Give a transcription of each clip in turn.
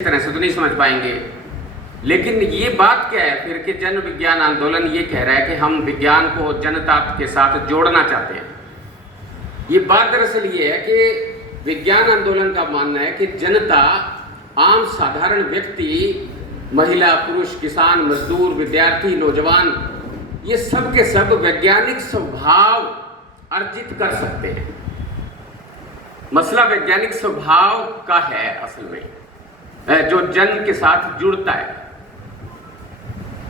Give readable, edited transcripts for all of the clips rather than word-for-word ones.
तरह से तो नहीं समझ पाएंगे। लेकिन ये बात क्या है फिर कि जन विज्ञान आंदोलन ये कह रहा है कि हम विज्ञान को जनता के साथ जोड़ना चाहते हैं। ये बात दरअसल ये है कि विज्ञान आंदोलन का मानना है कि जनता, आम साधारण व्यक्ति, महिला, पुरुष, किसान, मजदूर, विद्यार्थी, नौजवान, ये सब के सब वैज्ञानिक स्वभाव अर्जित कर सकते हैं। मसला वैज्ञानिक स्वभाव का है असल में, जो जन के साथ जुड़ता है।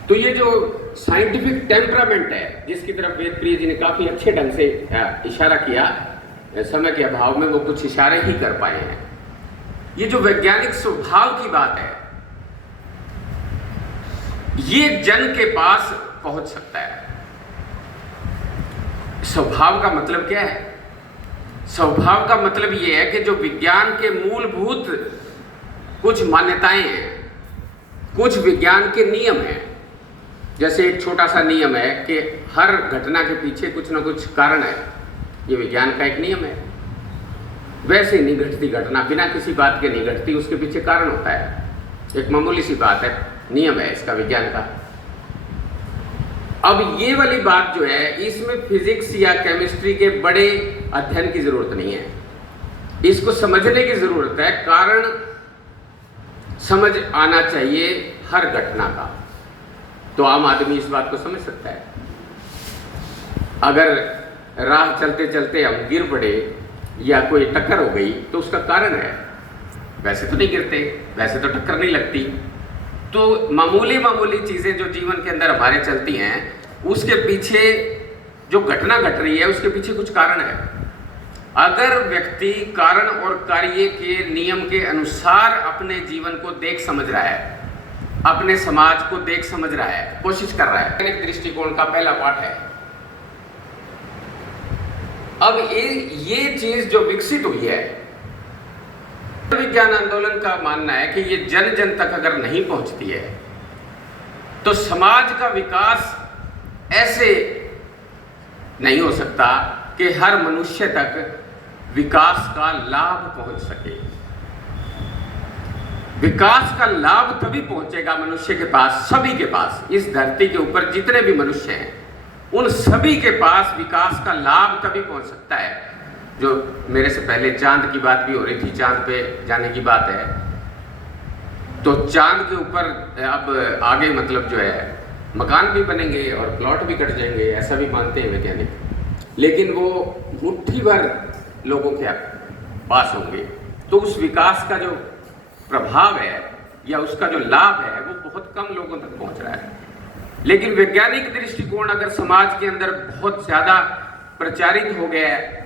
तो ये जो साइंटिफिक टेम्परामेंट है, जिसकी तरफ वेदप्रिय जी ने काफी अच्छे ढंग से इशारा किया, समय के अभाव में वो कुछ इशारे ही कर पाए हैं। ये जो वैज्ञानिक स्वभाव की बात है, ये जन के पास पहुंच सकता है। स्वभाव का मतलब क्या है? स्वभाव का मतलब ये है कि जो विज्ञान के मूलभूत कुछ मान्यताएं हैं, कुछ विज्ञान के नियम हैं। जैसे एक छोटा सा नियम है कि हर घटना के पीछे कुछ ना कुछ कारण है, ये विज्ञान का एक नियम है। वैसे नहीं घटती घटना, बिना किसी बात के नहीं घटती, उसके पीछे कारण होता है। एक मामूली सी बात है, नियम है इसका विज्ञान का। अब ये वाली बात जो है, इसमें फिजिक्स या केमिस्ट्री के बड़े अध्ययन की जरूरत नहीं है। इसको समझने की जरूरत है, कारण समझ आना चाहिए हर घटना का, तो आम आदमी इस बात को समझ सकता है। अगर राह चलते चलते हम गिर पड़े या कोई टक्कर हो गई तो उसका कारण है। वैसे तो नहीं गिरते, वैसे तो टक्कर नहीं लगती। तो मामूली मामूली चीजें जो जीवन के अंदर हमारे चलती हैं, उसके पीछे जो घटना घट रही है, उसके पीछे कुछ कारण है। अगर व्यक्ति कारण और कार्य के नियम के अनुसार अपने जीवन को देख समझ रहा है, अपने समाज को देख समझ रहा है, कोशिश कर रहा है, एक दृष्टिकोण का पहला पाठ है। अब ये चीज जो विकसित हुई है, विज्ञान आंदोलन का मानना है कि ये जन जन तक अगर नहीं पहुंचती है तो समाज का विकास ऐसे नहीं हो सकता कि हर मनुष्य तक विकास का लाभ पहुंच सके। विकास का लाभ तभी पहुंचेगा मनुष्य के पास, सभी के पास, इस धरती के ऊपर जितने भी मनुष्य हैं उन सभी के पास विकास का लाभ तभी पहुंच सकता है। जो मेरे से पहले चांद की बात भी हो रही थी, चांद पे जाने की बात है, तो चांद के ऊपर अब आगे मतलब जो है मकान भी बनेंगे और प्लॉट भी कट जाएंगे, ऐसा भी मानते हैं वैज्ञानिक। लेकिन वो मुट्ठी भर लोगों के पास होंगे, तो उस विकास का जो प्रभाव है या उसका जो लाभ है वो बहुत कम लोगों तक पहुंच रहा है। लेकिन वैज्ञानिक दृष्टिकोण अगर समाज के अंदर बहुत ज्यादा प्रचारित हो गया है,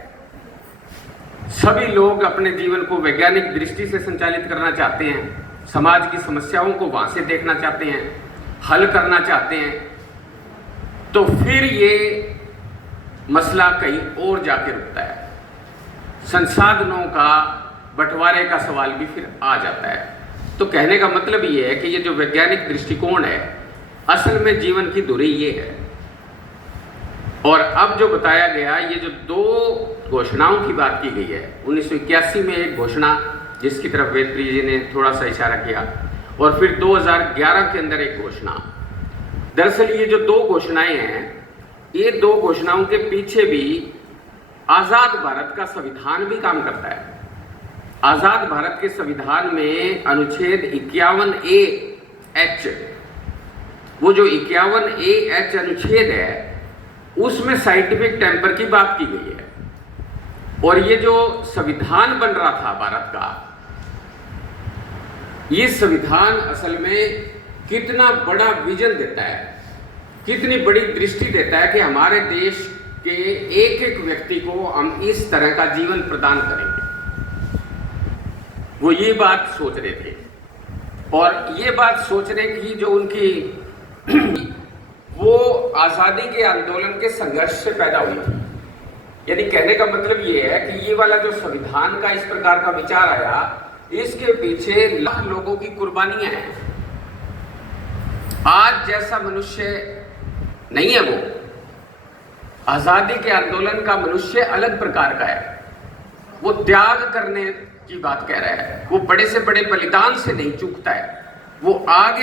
सभी लोग अपने जीवन को वैज्ञानिक दृष्टि से संचालित करना चाहते हैं, समाज की समस्याओं को वहां से देखना चाहते हैं, हल करना चाहते हैं, तो फिर ये मसला कहीं और जाके रुकता है। संसाधनों का बंटवारे का सवाल भी फिर आ जाता है। तो कहने का मतलब ये है कि ये जो वैज्ञानिक दृष्टिकोण है, असल में जीवन की धुरी ये है। और अब जो बताया गया, ये जो दो घोषणाओं की बात की गई है, 1981 में एक घोषणा जिसकी तरफ वेदप्रिय जी ने थोड़ा सा इशारा किया, और फिर 2011 के अंदर एक घोषणा। दरअसल ये जो दो घोषणाएं हैं, ये दो घोषणाओं के पीछे भी आजाद भारत का संविधान भी काम करता है। आजाद भारत के संविधान में अनुच्छेद 51A(H), वो जो 51A(H) अनुच्छेद है, उसमें साइंटिफिक टेम्पर की बात की गई है। और ये जो संविधान बन रहा था भारत का, ये संविधान असल में कितना बड़ा विजन देता है, कितनी बड़ी दृष्टि देता है कि हमारे देश के एक एक व्यक्ति को हम इस तरह का जीवन प्रदान करेंगे। वो ये बात सोच रहे थे, और ये बात सोचने की जो उनकी वो आज़ादी के आंदोलन के संघर्ष से पैदा हुई थी। यानी कहने का मतलब ये है कि ये वाला जो संविधान का इस प्रकार का विचार आया, इसके पीछे लाख लोगों की कुर्बानियां हैं। आज जैसा मनुष्य नहीं है वो, आज़ादी के आंदोलन का मनुष्य अलग प्रकार का है। वो त्याग करने की बात कह रहा है। वो बड़े से बड़े बलिदान से नहीं चूकता है, वो आगे